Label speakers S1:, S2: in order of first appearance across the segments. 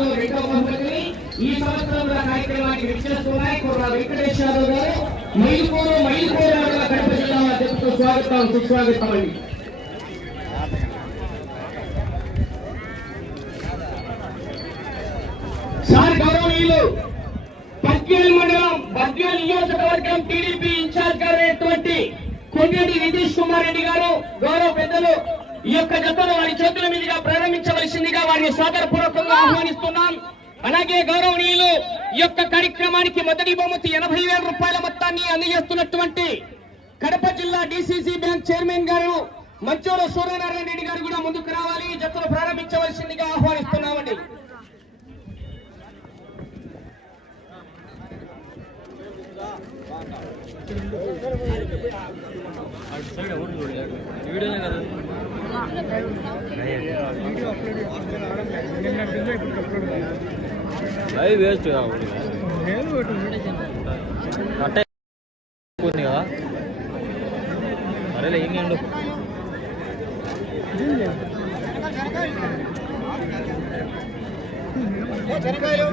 S1: లో రెండో బహుమతిని ఈ సంవత్సరం కూడా కార్యక్రమానికి విచ్చేస్తున్నాయి. కుర్ర వెంకటేష్ యాదవ్ గారు మైలుకూరు మైలుకూరు మండల కడప జిల్లా అధ్యక్షుడు స్వాగతం సుస్వాగతం అండి సార్ గౌరవనీయులు పద్వేల్ మండలం పద్వేల్ నియోజకవర్గం టీడీపీ ఇన్ఛార్జ్ గారు కొండేటి నితీష్ కుమార్ రెడ్డి గారు గౌరవ పెద్దలు ఈ యొక్క జతను వారి చేతుల మీదుగా ప్రారంభించవలసిందిగా వారిని సాదరపూర్వకంగా ఆహ్వానిస్తున్నాం. అలాగే గౌరవనీయులు ఈ యొక్క కార్యక్రమానికి మొదటి బహుమతి ఎనభై వేల రూపాయల మొత్తాన్ని అందజేస్తున్నటువంటి కడప జిల్లా డిసిసి బ్యాంక్ చైర్మన్ గారు మంచూరు సూర్యనారాయణ రెడ్డి గారు కూడా ముందుకు రావాలి. ఈ జతను ప్రారంభించవలసిందిగా ఆహ్వానిస్తున్నామండి.
S2: వీడియోనే కదా. లైవ్ వేస్ట్ కట్టే ఉంది కదా. సరేలే ఏం ఉండు జనకాయలు.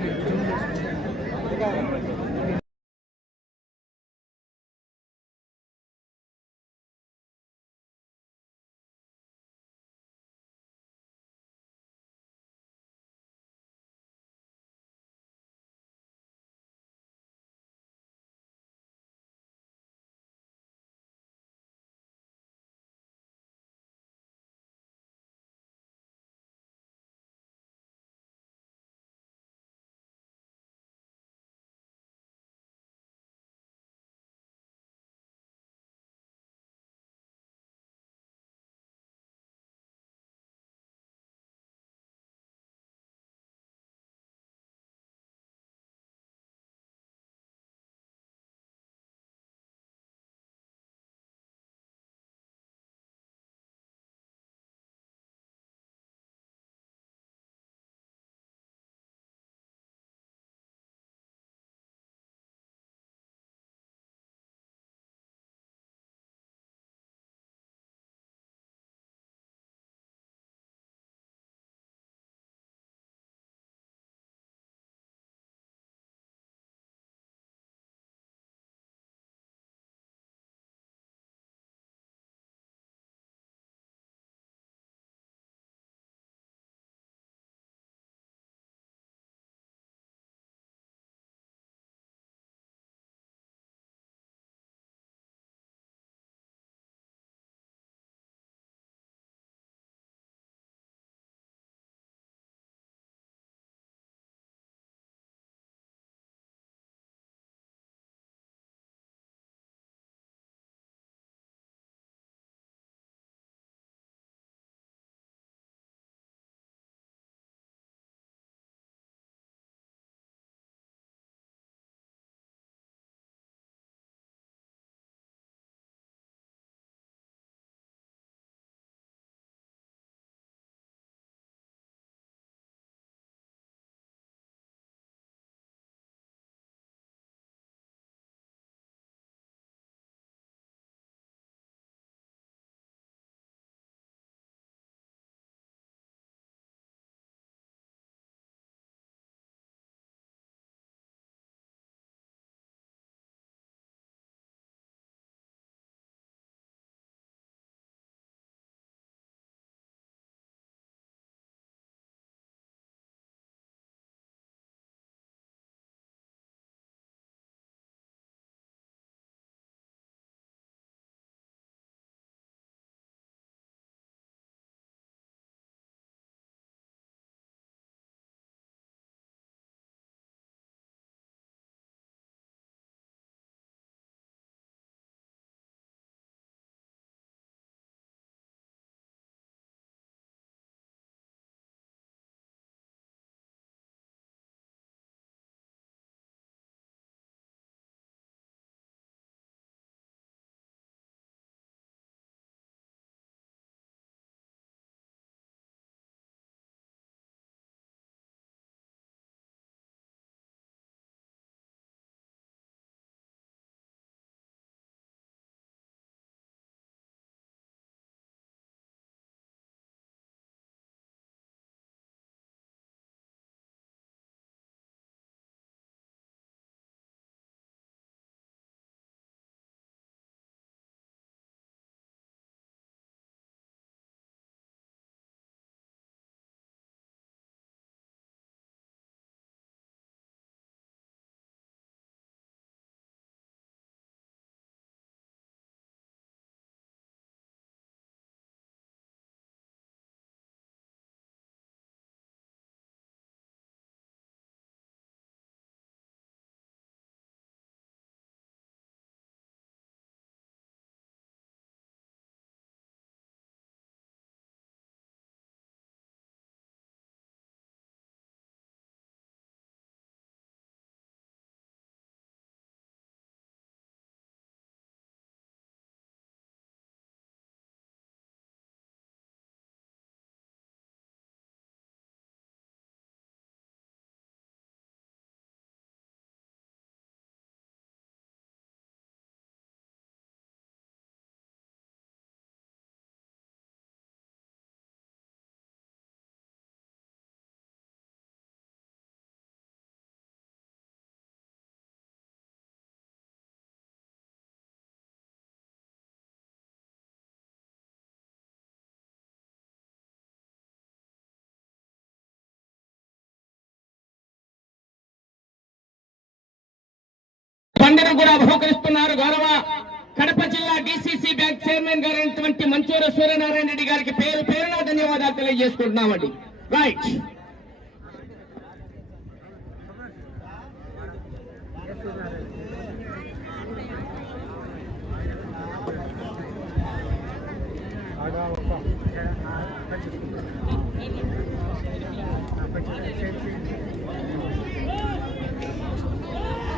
S1: చైర్మన్ గారైనటువంటి మంచూర సూర్యనారాయణ రెడ్డి గారికి పేరు పేరున ధన్యవాదాలు తెలియజేసుకుంటున్నామండి. రైట్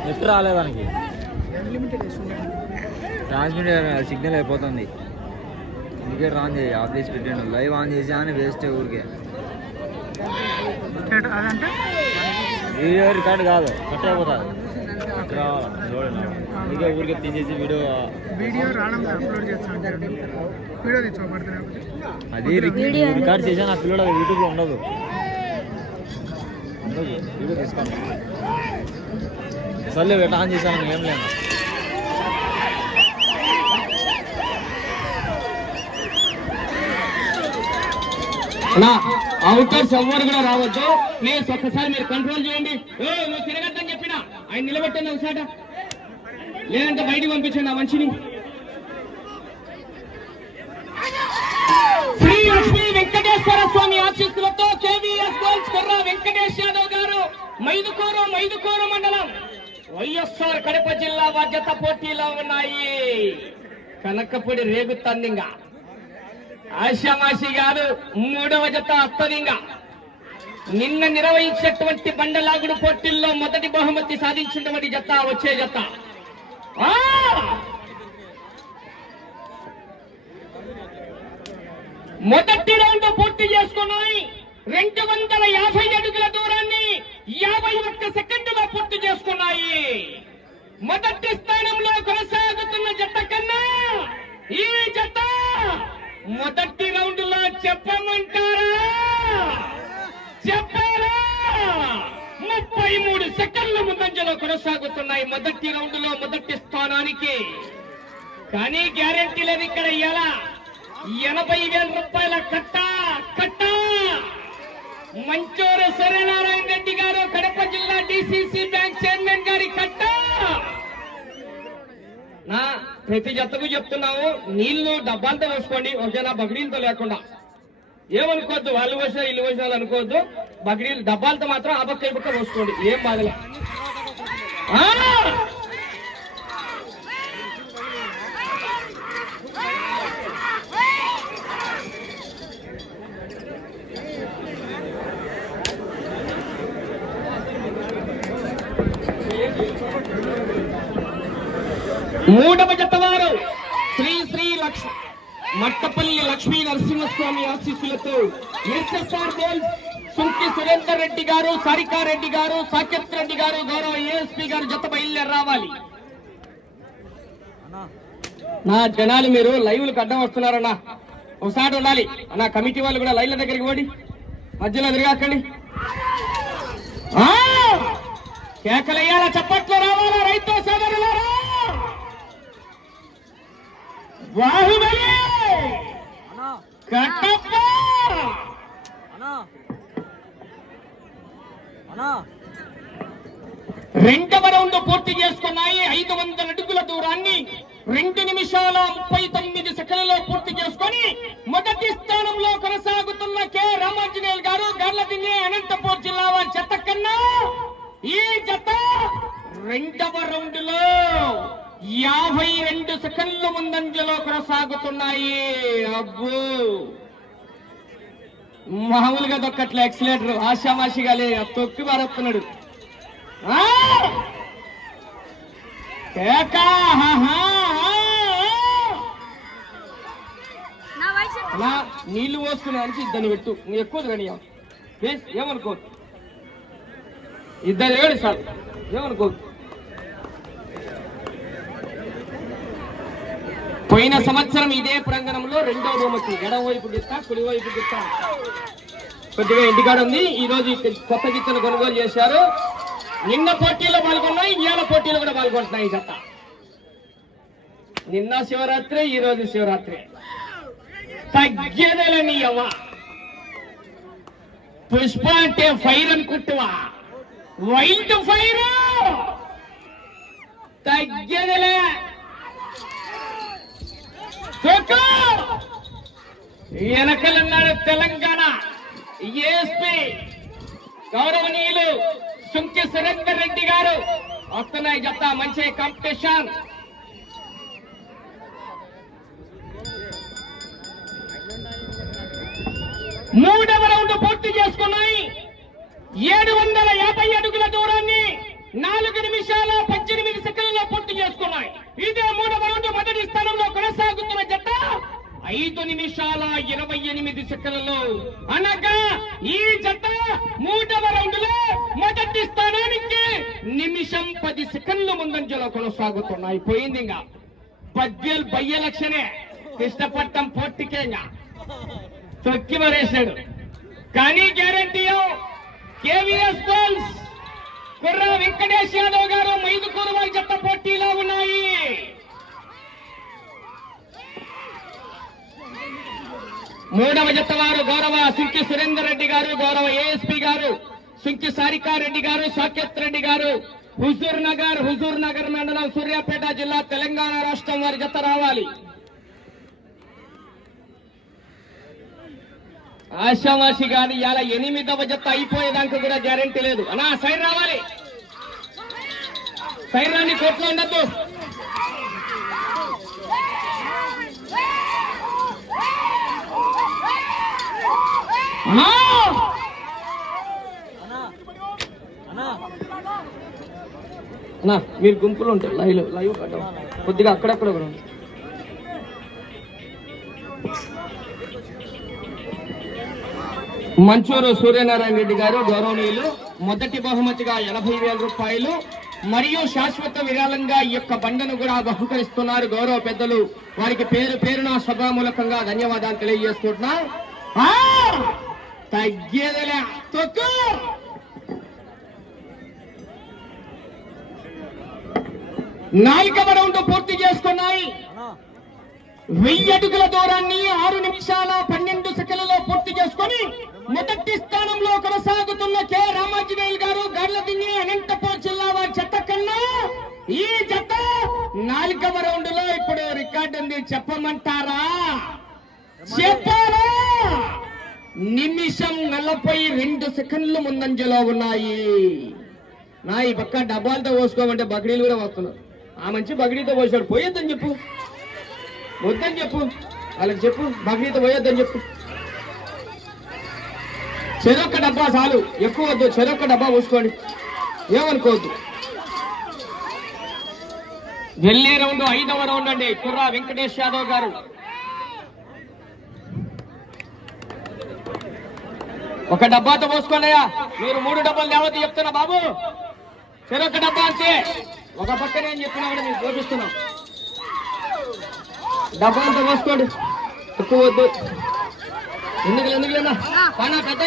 S2: నెట్ రాలేదానికి ట్రాన్స్మిటర్ సిగ్నల్ అయిపోతుంది. ఇండికేటర్ ఆన్ చేయి ఆఫ్ చేసి పెట్టాను లైవ్ ఆన్ చేసి అని వేస్ట్ ఊరికే వీడియో రికార్డ్ కాదు. కట్ అయిపోతుంది చూడండి. అందుకే ఊరికే తీసేసి వీడియో
S3: వీడియో రావడం అప్లోడ్ చేస్తాను వీడియో తెచ్చుకోబడుతున్నాయి
S2: అది రికార్డ్ చేసా నా పిల్లడు యూట్యూబ్లో ఉండదు. ఉండదు. వీడియో తీసుకోండి సర్లే ఆన్ చేశాను ఏం లేదు.
S1: నా అవుటర్స్ ఎవ్వరు కూడా రావద్దు. ప్లీజ్ ఒక్కసారి మీరు కంట్రోల్ చేయండి. ఏ, నువ్వు తిరగద్దని చెప్పిన? ఆయన నిలబెట్టండి ఒకసారి. లేదంటే బయటికి పంపించండి ఆ మనిషిని. శ్రీ లక్ష్మీ వెంకటేశ్వర స్వామి ఆశీస్సులతో కేవీఎస్ గోల్స్ కుర్ర వెంకటేష్ యాదవ్ గారు మైదుకూరు మైదుకూరు మండలం. వైఎస్ఆర్ కడప జిల్లా బాధ్యత పోటీలో ఉన్నాయి. కనకపూడి రేగుతందింగా ఆశామాషి గారు మూడవ జత అత్తలింగ. నిన్న నిర్వహించినటువంటి బండలాగుడు పోటీల్లో మొదటి బహుమతి సాధించినటువంటి జత వచ్చే జత. ఆ! మొదటి రౌండ్ పూర్తి చేసుకున్నాయి. రెండు వందల యాభై అడుగుల దూరాన్ని యాభై ఒక్క సెకండ్లో పూర్తి చేసుకున్నాయి. మొదటి స్థానంలో కొనసాగుతున్న జత కన్నా ఈ జత మొదటి రౌండ్లో చెప్పమంటారా? చెప్పారా? ముప్పై మూడు సెకండ్ల ముందంజలో కొనసాగుతున్నాయి మొదటి రౌండ్లో మొదటి స్థానానికి. కానీ గ్యారెంటీ లేదు ఇక్కడ ఎలా ఎనభై వేల రూపాయల కట్ట కట్ట! మంచూరు సూర్యనారాయణ రెడ్డి గారు కడప జిల్లా డిసిసి బ్యాంక్ చైర్మన్ గారి కట్ట! నా ప్రతి జతకు చెప్తున్నాము నీళ్ళు డబ్బాలతో వేసుకోండి ఓకేనా? బగడీలతో లేకుండా. ఏమనుకోవద్దు వాళ్ళు పోసినా ఇల్లు పోసినా అనుకోవద్దు. బగడీలు డబ్బాలతో మాత్రం ఆ పక్క ఈ పక్క పోసుకోండి. ఏం బాధలే మూడవ జతవారు శ్రీ శ్రీ లక్ష్మి మట్టపల్లి లక్ష్మీ నరసింహస్వామి ఆశీస్సులతో ఎస్ఎస్ఆర్ సుంకి సురేందర్ రెడ్డి గారు సారికారెడ్డి గారు సాకేత్ రెడ్డి గారు గౌరవ ఏఎస్పీ గారు జత బయలుదేరి రావాలి. నా జనాలు మీరు లైవ్లకు అడ్డం వస్తున్నారన్నా. ఒకసారి ఉండాలి. నా కమిటీ వాళ్ళు కూడా లైన్ల దగ్గరికి ఓడి మధ్యలో తిరగాకండి. ఆ! కేకలయ్యాల చప్పట్లు రావాలా? రైతు సోదరులారా! బాహుబలి కట్టప్ప! రెండవ రౌండ్ పూర్తి చేసుకున్నాయి. ఐదు వందల అడుగుల దూరాన్ని రెండు నిమిషాల ముప్పై తొమ్మిది సెకండ్లలో పూర్తి చేసుకొని మొదటి స్థానంలో కొనసాగుతున్న కె. రామాంజనేయులు గారు గర్లదిన్ని అనంతపూర్ జిల్లా వారి చెత్త కన్నా ఈ జత రెండవ రౌండ్లో యాభై రెండు సెకండ్ల ముందంజలో కొనసాగుతున్నాయి. అబ్బో! మామూలుగా దొక్కట్లే ఎక్సలేటర్ ఆశామాషిగా లే తొక్కి పారేస్తున్నాడు నీళ్ళు పోసుకున్నానికి ఇద్దరు పెట్టు. నువ్వు ఎక్కువ కానీ ఏమనుకో? ఇద్దరు ఏడు సార్ ఏమనుకో? పోయిన సంవత్సరం ఇదే ప్రాంగణంలో రెండో బొమ్మకి ఎడమ వైపు గిత్త కుడి వైపు గిత్త కొద్దిగా ఇంటికాడ ఉంది. ఈ రోజు కొత్త గిత్తను కొనుగోలు చేశారు. నిన్న పోటీలో పాల్గొన్నాయి ఇవాళ పోటీలో కూడా పాల్గొంటున్నాయి ఈ జత. నిన్న శివరాత్రి ఈ రోజు శివరాత్రి. తగ్గేదలని అవ్వ పుష్ప అంటే ఫైర్ అనుకుంటువా? Wild fire! తగ్గేదలే వెనకలన్నాడు తెలంగాణ. ఏఎస్పీ గౌరవనీయులు సుంకి సురేందర్ రెడ్డి గారు వస్తున్నాయి గత మంచి కాంపిటీషన్ మూడవ రౌండ్ పూర్తి చేసుకున్నాయి. ఏడు వందల యాభై అడుగుల దూరాన్ని నాలుగు నిమిషాల పద్దెనిమిది సెకండ్లో పూర్తి చేసుకున్నాయి. ఇదే మూడవ రౌండ్ మొదటి స్థానంలో కొనసాగుతున్న జత ఐదు నిమిషాల ఇరవై ఎనిమిది సెకండ్లలో అనగా ఈ జత మూడవ రౌండ్లో మొదటి స్థానానికి నిమిషం పది సెకండ్ల ముందంజలో కొనసాగుతున్నాయి. పోయింది ఇంకా. పద్యలు బయ్య లక్షణే కృష్ణపట్నం పోర్టికేగా తొక్కి మరేశాడు కానీ గ్యారంటీ కేవీఎస్ బాల్స్ కుర్ర వెంకటేష్ యాదవ్ గారు మైదుకూరు వారి జత పోటీలో ఉన్నాయి. మూడవ జత వారు గౌరవ సుంకి సురేందర్ రెడ్డి గారు గౌరవ ఏఎస్పీ గారు సుంకి సారికారెడ్డి గారు సాకేత్ రెడ్డి గారు హుజూర్ నగర్ హుజూర్ నగర్ మండలం సూర్యాపేట జిల్లా తెలంగాణ రాష్ట్రం వారి జత రావాలి. ఆశామాషి కానీ ఇలా ఎనిమిదవ జత అయిపోయేదానికి కూడా గ్యారెంటీ లేదు. అలా సైడ్ రావాలి. సైడ్ రాని కోట్లో ఉండద్దు. అన్నా! మీరు గుంపులు ఉంటారు. లైవ్ లైవ్ కొద్దిగా అక్కడక్కడ కూడా మంచూరు సూర్యనారాయణ రెడ్డి గారు గౌరవనీయులు మొదటి బహుమతిగా ఎనభై వేల రూపాయలు మరియు శాశ్వత విరాళంగా ఈ యొక్క బండను కూడా బహుకరిస్తున్నారు గౌరవ పెద్దలు. వారికి పేరు పేరున సభామూలకంగా ధన్యవాదాలు తెలియజేసుకుంటున్నా. ఆ! తగ్గేదిలే తొక్కు! నాలుగవ రౌండ్ పూర్తి చేసుకున్నాయి. వెయ్యి అడుగుల దూరాన్ని ఆరు నిమిషాల పన్నెండు సెకండ్లలో పూర్తి చేసుకొని మొదటి స్థానంలో కొనసాగుతున్న కె రామాంజనేయులు గారు గార్లదిన్ని అనంతపూర్ జిల్లా వారి జత కన్నా ఈ జత నాలుగవ రౌండ్లో ఇప్పుడు రికార్డు ఉంది చెప్పమంటారా? చెప్పారా నిమిషం నలభై రెండు సెకండ్లు ముందంజలో ఉన్నాయి. నా ఈ పక్క డబ్బాలతో పోసుకోమంటే బకడీలు కూడా వస్తున్నారు ఆ మంచి బకడీతో పోసాడు. పోయొద్దని చెప్పు. వద్దని చెప్పు. వాళ్ళకి చెప్పు. బకరీతో పోయొద్దని చెప్పు. చెరొక్క డబ్బా చాలు. ఎక్కువ వద్దు. చెరొక్క డబ్బా పోసుకోండి. ఏమనుకోవద్దు. వెళ్ళే రౌండ్ ఐదవ రౌండ్ అండి కుర్రా వెంకటేష్ యాదవ్ గారు. ఒక డబ్బాతో పోసుకోండియా మీరు మూడు డబ్బాలు లేవద్దు చెప్తున్నా బాబు. చెరొక్క డబ్బా అంతే. ఒక పక్కనే అని చెప్పినా కూడా మీకు చూపిస్తున్నాం డబ్బా అంతా పోసుకోండి. ఎక్కువ వద్దు. ఎందుకు ఎందుకు పెద్ద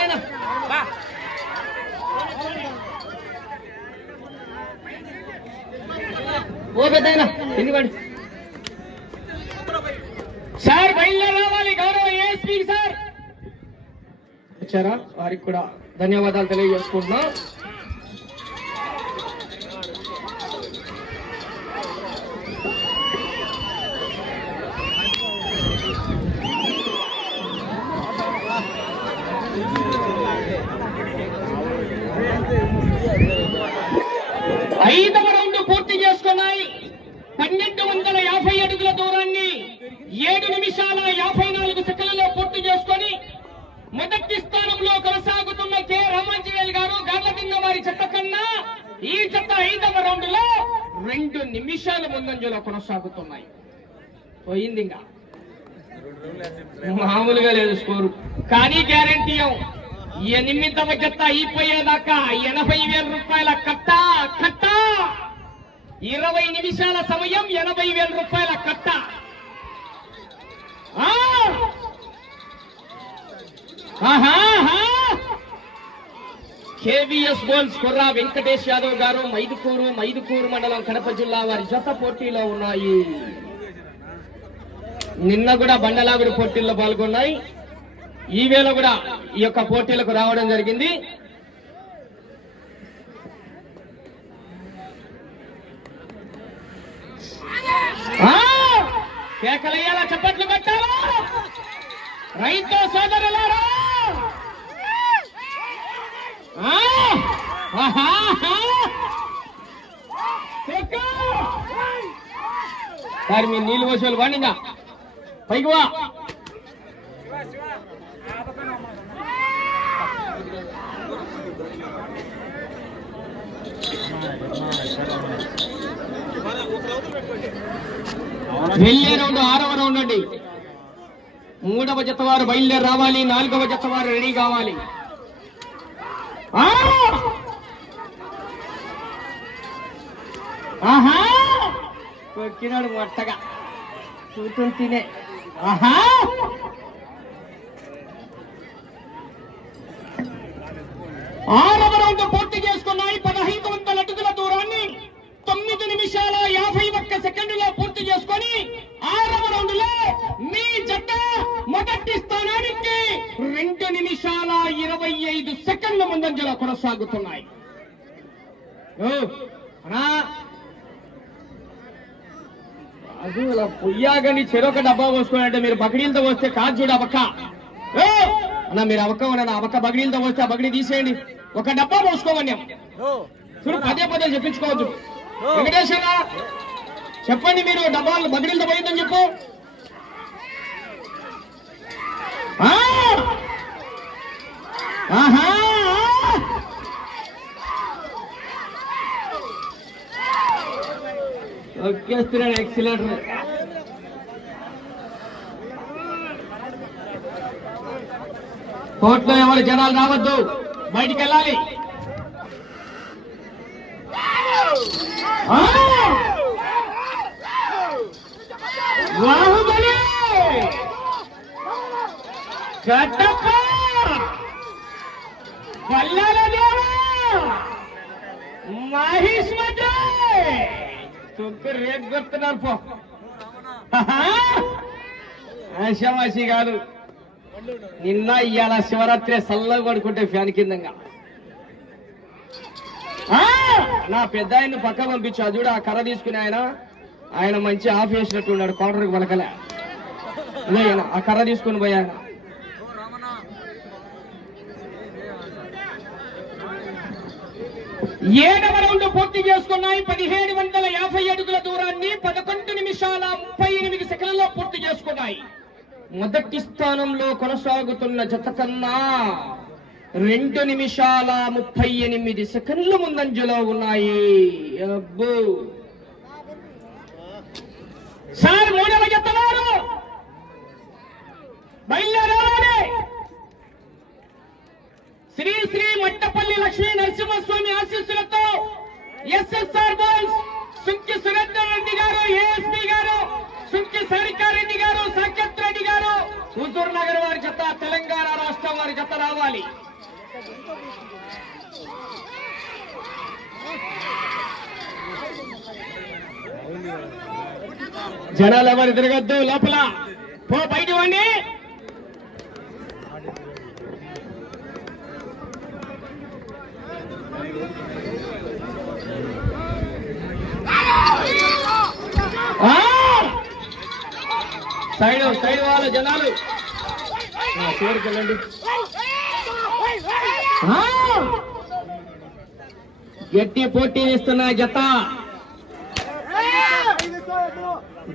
S1: ఓ పెద్ద సార్ బయలుదేరి రావాలి. గౌరవ ఏఎస్పీ సార్. వచ్చారా? వారికి కూడా ధన్యవాదాలు తెలియజేసుకుంటున్నాం ఐదవ రౌండ్ పూర్తి చేసుకున్నాయి పన్నెండు వందల యాభై అడుగుల దూరాన్ని ఏడు నిమిషాల యాభై నాలుగు సెకండ్లలో పూర్తి చేసుకొని మొదటి స్థానంలో కొనసాగుతున్న కె రామాంజనేయులు గారు గార్లదిన్న వారి చెత్త కన్నా ఈ చెత్త ఐదవ రౌండ్లో రెండు నిమిషాల ముందంజలో కొనసాగుతున్నాయి. పోయింది ఇంకా. మామూలుగా లేదు స్కోరు. కానీ గ్యారంటీ ఎనిమిదవ జత అయిపోయేదాకా ఎనభై వేల రూపాయల కట్ట కట్ట! ఇరవై నిమిషాల సమయం ఎనభై వేల రూపాయల కట్ట. కేవీఎస్ బోల్స్ కుర్రా వెంకటేష్ యాదవ్ గారు మైదుకూరు మైదుకూరు మండలం కడప జిల్లా వారి జత పోటీలో ఉన్నాయి. నిన్న కూడా బండలాగుడి పోటీల్లో పాల్గొన్నాయి. ఈవేళ కూడా ఈ యొక్క పోటీలకు రావడం జరిగింది ఆ! కేకలయ్యేలా చప్పట్లు కట్టాలా? రైతు సోదరులారా! సార్ మీరు నీళ్ళు పోసేవాళ్ళు వాడిగా పైకి వా! వెళ్ళే రౌండ్ ఆరవ రౌండ్ అండి. మూడవ జత వారు బయలుదేరి రావాలి నాలుగవ జత వారు రెడీ కావాలి. ఆ! ఆహా! కొక్కినాడు మొట్టగా. చూతులు తినే. ఆహా! ఆరవ రౌండ్ పూర్తి చేసుకున్నాయి. పదహైదు వందల అటుకుల దూరాన్ని తొమ్మిది నిమిషాల యాభై ఒక్క సెకండ్లో పూర్తి చేసుకొని ఆరవ రౌండ్లో మీ జట్ట మొదటి స్థానానికి రెండు నిమిషాల ఇరవై ఐదు సెకండ్ల ముందంజలో కొనసాగుతున్నాయి. ఇలా పొయ్యాగని చెరొక డబ్బా పోసుకోవాలంటే మీరు బగిడీలతో వస్తే కాదు చూడు అబక్క ఏ! అన్న మీరు అవక్క ఉన్నా అవక్క బగిడీలతో వస్తే ఆ బగిడి తీసేయండి. ఒక డబ్బా పోసుకోమని చూడు పదే పదే చెప్పించుకోవద్దు. వెంకటేశ్వర చెప్పండి మీరు డబ్బాలు బగిడీలతో పోయిందని చెప్పు. ఆహా! ఒక్కేస్తున్నాడు ఎక్సిలేటర్ కోర్టులో ఎవరు జనాలు రావద్దు. బయటికి వెళ్ళాలి ఆ! బాహుబలి కట్టప్ప కల్లాల దేవా మహేష్ మధ్య తొక్కు రేగొస్తున్నారు పో ఆశామాషి గారు. నిన్న ఇవాళ శివరాత్రి సల్లగా పడుకుంటే ఫ్యాన్ కిందంగా. ఆ! నా పెద్ద ఆయన పక్క పంపించు. అది చూడు ఆ కర్ర తీసుకుని ఆయన ఆయన మంచి ఆఫ్ చేసినట్టు ఉన్నాడు కోటర్కి పలకలే. ఆ కర్ర తీసుకుని పోయి ఏడవ రౌండ్ పూర్తి చేసుకున్నాయి. పదిహేడు వందల యాభై అడుగుల దూరాన్ని పదకొండు నిమిషాల ముప్పై ఎనిమిది సెకండ్లలో పూర్తి చేసుకున్నాయి. మొదటి స్థానంలో కొనసాగుతున్న జత కన్నా రెండు నిమిషాల ముప్పై ఎనిమిది సెకండ్లు ముందంజలో ఉన్నాయి. అబ్బో. సార్ మూడవ జతవారు బయలుదేరాలి. శ్రీ శ్రీ మట్టపల్లి లక్ష్మీ నరసింహస్వామి ఆశీస్సులతో ఎస్ఎస్ఆర్ బాల్స్ సుంకి సురేందర్ రెడ్డి గారు ఏఎస్పీ గారు సుంకి సారికారెడ్డి గారు రెడ్డి గారు హుజూర్ నగర్ వారి జత తెలంగాణ రాష్ట్రం వారి జత రావాలి. జనాలు ఎవరు తిరగద్దు లోపల. పో బయట వండి ఆ! సైడ్ సైడ్ వాళ్ళ జనాలు. చివరికి వెళ్ళండి! గట్టి పోటీ ఇస్తున్న జత.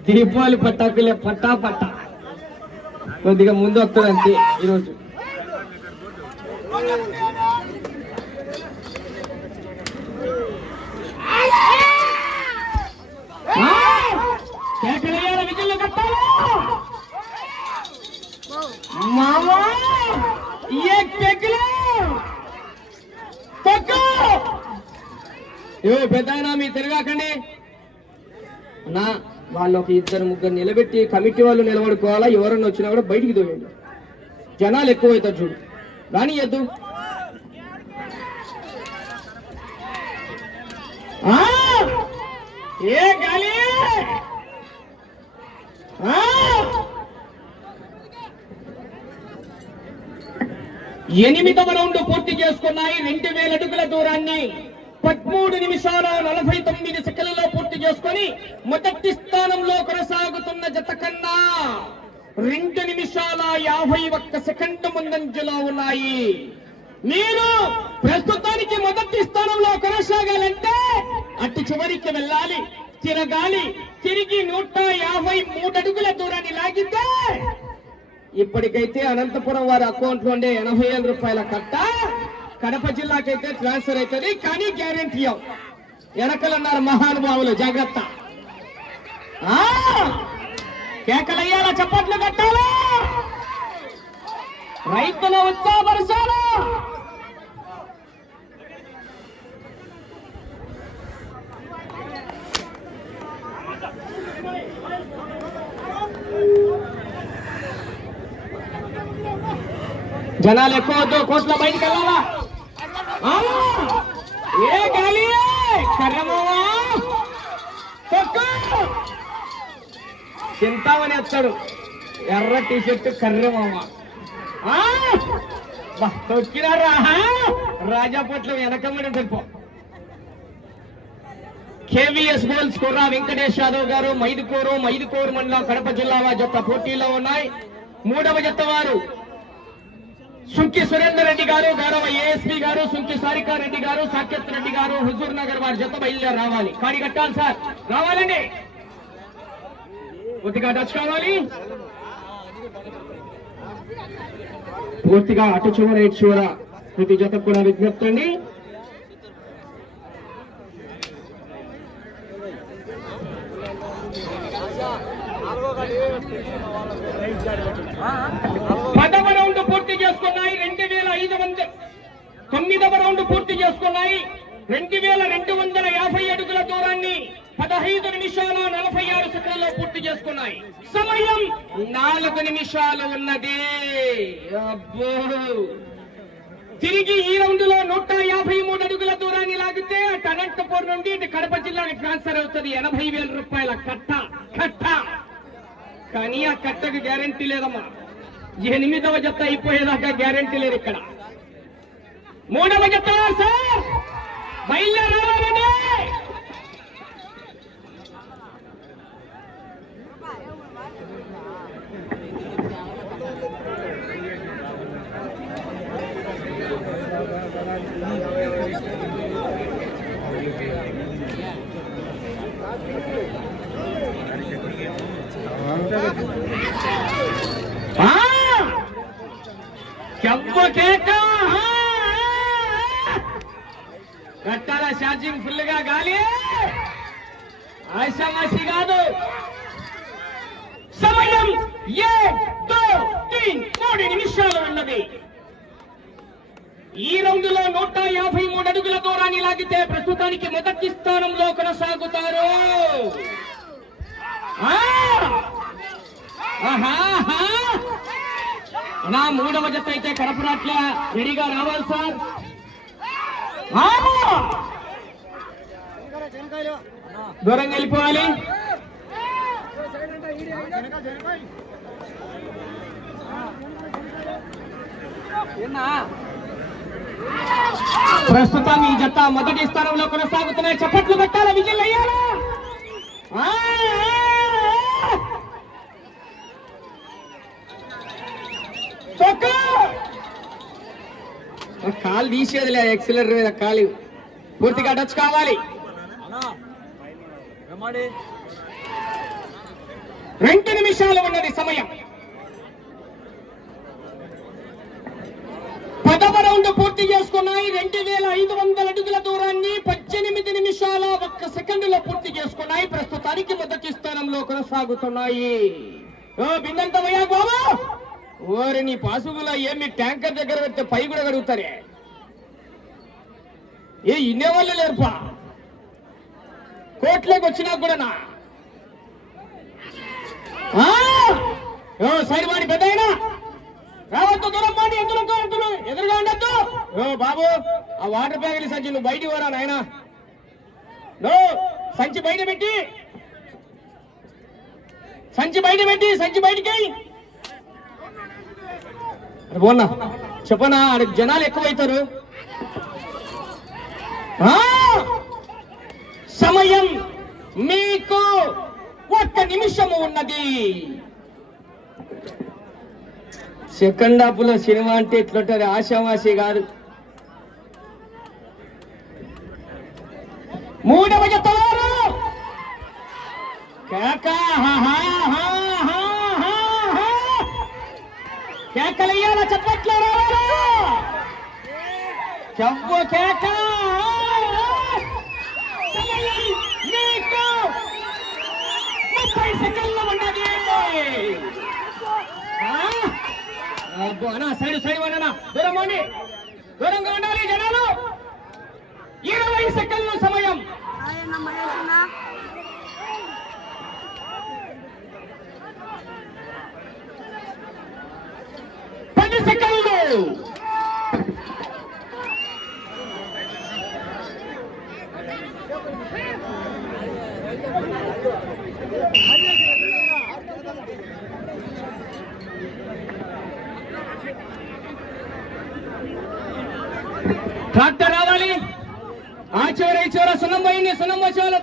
S1: దీపావళి పట్టాకులే పట్టా పట్టా కొద్దిగా ముందు వస్తుంది అంతే ఈరోజు. ఏ పెద్ద మీ తిరగాకండి నా వాళ్ళు ఒక ఇద్దరు ముగ్గురు నిలబెట్టి కమిటీ వాళ్ళు నిలబడుకోవాలా? ఎవరన్నా వచ్చినా కూడా బయటికి తోయండి జనాలు ఎక్కువైతారు చూడు. కానీ ఎద్దు ఏ గాలి? ఎనిమిదవ రౌండ్ పూర్తి చేసుకున్నాయి. రెండు వేల అడుగుల దూరాన్ని. పదమూడు నిమిషాల నలభై తొమ్మిది సెకండ్లలో పూర్తి చేసుకొని మొదటి స్థానంలో కొనసాగుతున్న జత కన్నా రెండు నిమిషాల యాభై ఒక్క సెకండ్ ముందంజలో ఉన్నాయి. మీరు ప్రస్తుతానికి మొదటి స్థానంలో కొనసాగాలంటే అటు చివరికి వెళ్ళాలి తిరగాలి తిరిగి నూట యాభై మూడు అడుగుల దూరాన్ని లాగితే ఇప్పటికైతే అనంతపురం వారి అకౌంట్లో ఉండే ఎనభై వేల రూపాయల కట్ట. కడప జిల్లాకైతే ట్రాన్స్ఫర్ అవుతుంది. కానీ గ్యారెంటీ వెనకలున్నారు మహానుభావులు జాగ్రత్త. ఆ! కేకలయ్యాల చప్పట్లు కట్టాలా? రైతుల ఉత్సాహపరచాలా? జనాలు ఎక్కువ వద్దు కోట్ల బయటికి వెళ్ళాలా? ఆ! ఏ గాలి కర్రమోవా? చింతామని వస్తాడు. ఎర్ర టీ షర్ట్ కర్రమామ తొక్కినారా? రాజాపట్ల వెనకమని తెలుపు కేవీఎస్ గోల్స్ కుర్రా వెంకటేష్ యాదవ్ గారు మైదుకూరు మైదుకూరు మండలం కడప జిల్లా వారి జత పోటీలో ఉన్నాయి. మూడవ జత వారు సుంకి సురేందర్ రెడ్డి గారు గౌరవ ఏఎస్పీ గారు సుంకి సారికా రెడ్డి గారు సాకేత్ రెడ్డి గారు హుజూర్ నగర్ వారి జత బయలుదేరి రావాలి. కాడి కట్టాలి సార్. రావాలండి. కొద్దిగా టచ్ కావాలి. పూర్తిగా అటు చివర ఇటు చివర ప్రతి జతకు కూడా విజ్ఞప్తండి అండి పదవ రౌండ్ పూర్తి చేసుకున్నాయి రెండు వేల ఐదు వంద తొమ్మిదవ రౌండ్ పూర్తి చేసుకున్నాయి. రెండు వేల రెండు వందల యాభై అడుగుల దూరాన్ని పదహైదు నిమిషాలు నలభై ఆరు సెకండ్లో పూర్తి చేసుకున్నాయి. సమయం నాలుగు నిమిషాలు ఉన్నది. అబ్బో! తిరిగి ఈ రౌండ్లో నూట యాభై మూడు అడుగుల దూరాన్ని లాగితే అటు అనంతపూర్ నుండి ఇటు కడప జిల్లాకి ట్రాన్స్ఫర్ అవుతుంది. ఎనభై వేల రూపాయల కట్ట కట్ట. కానీ ఆ కట్టకు గ్యారంటీ లేదమ్మా. ఎనిమిదవ జత అయిపోయేదాకా గ్యారంటీ లేదు ఇక్కడ. మూడవ జత సార్! బయలుదేరాలండి చెప్పు చెంప కేక ఆ! కట్టాల ఛార్జింగ్ ఫుల్గా గాలి. ఆశామాషి కాదు. సమయం ఏ మూడు నిమిషాలు ఉన్నది ఈ రౌండ్లో నూట యాభై మూడు అడుగుల దూరాన్ని లాగితే ప్రస్తుతానికి మొదటి స్థానంలో కొనసాగుతారు. నా మూడవ జత అయితే కడపరాట్ల రెడీగా రావాలి సార్. దూరంగా వెళ్ళిపోవాలి. ప్రస్తుతం ఈ జత మొదటి స్థానంలో కొనసాగుతున్నాయి. చప్పట్లు పెట్టాలి విజయం అయ్యాలా. కాలు తీసేదిలే ఎక్సిలర్ మీద కాలు. పూర్తిగా టచ్ కావాలి. రెండు నిమిషాలు ఉన్నది సమయం. పదవ రౌండ్ పూర్తి చేసుకున్నాయి. రెండు వేల ఐదు వందల అడుగుల దూరాన్ని పద్దెనిమిది నిమిషాల ఒక్క సెకండ్లో పూర్తి చేసుకున్నాయి. ప్రస్తుతానికి మొదటి స్థానంలో కొనసాగుతున్నాయి. ఓ బిందంత బాబు. ఓరి నీ పాసుగులో ఏమి ట్యాంకర్ దగ్గర పెడితే పై కూడా కడుగుతారే. ఏ ఇన్నే వాళ్ళు లేరుపా? కోట్లోకి వచ్చినా కూడానా? ఆ! ఓ సైడ్ వాడి పెద్ద రావద్దు దూరం పాడి ఎద్దులు ఎద్దులు ఎదురుగా ఉండద్దు. ఓ బాబు ఆ వాటర్ ప్యాకెట్ సంచి నువ్వు బయటికి పోరా నాయన. నో సంచి బయట పెట్టి. సంచి బయట పెట్టి సంచి బయటికి పోన్నా చెప్పనా ఆడ జనాలు ఎక్కువైతారు. సమయం మీ నిమిషము ఉన్నది. సెకండ్ హాఫ్లో సినిమా అంటే ఎట్లుంటది? ఆశామాషి కాదు మూడవ జత వారు కేక హా హా హా హా హా హా. కేకలయ్యాల చప్పట్లు కేక. సెకండ్లు ఉన్నది అన్నా సైడ్ సైడ్ అన్నా దూరం దూరంగా ఉండాలి జనాలు. ఇరవై సెకండ్లు సమయం. పది సెకండ్లు. డాక్టర్ రావాలి ఆ చివర ఈ చివర సున్నం పోయింది సున్నం వచ్చే వాళ్ళు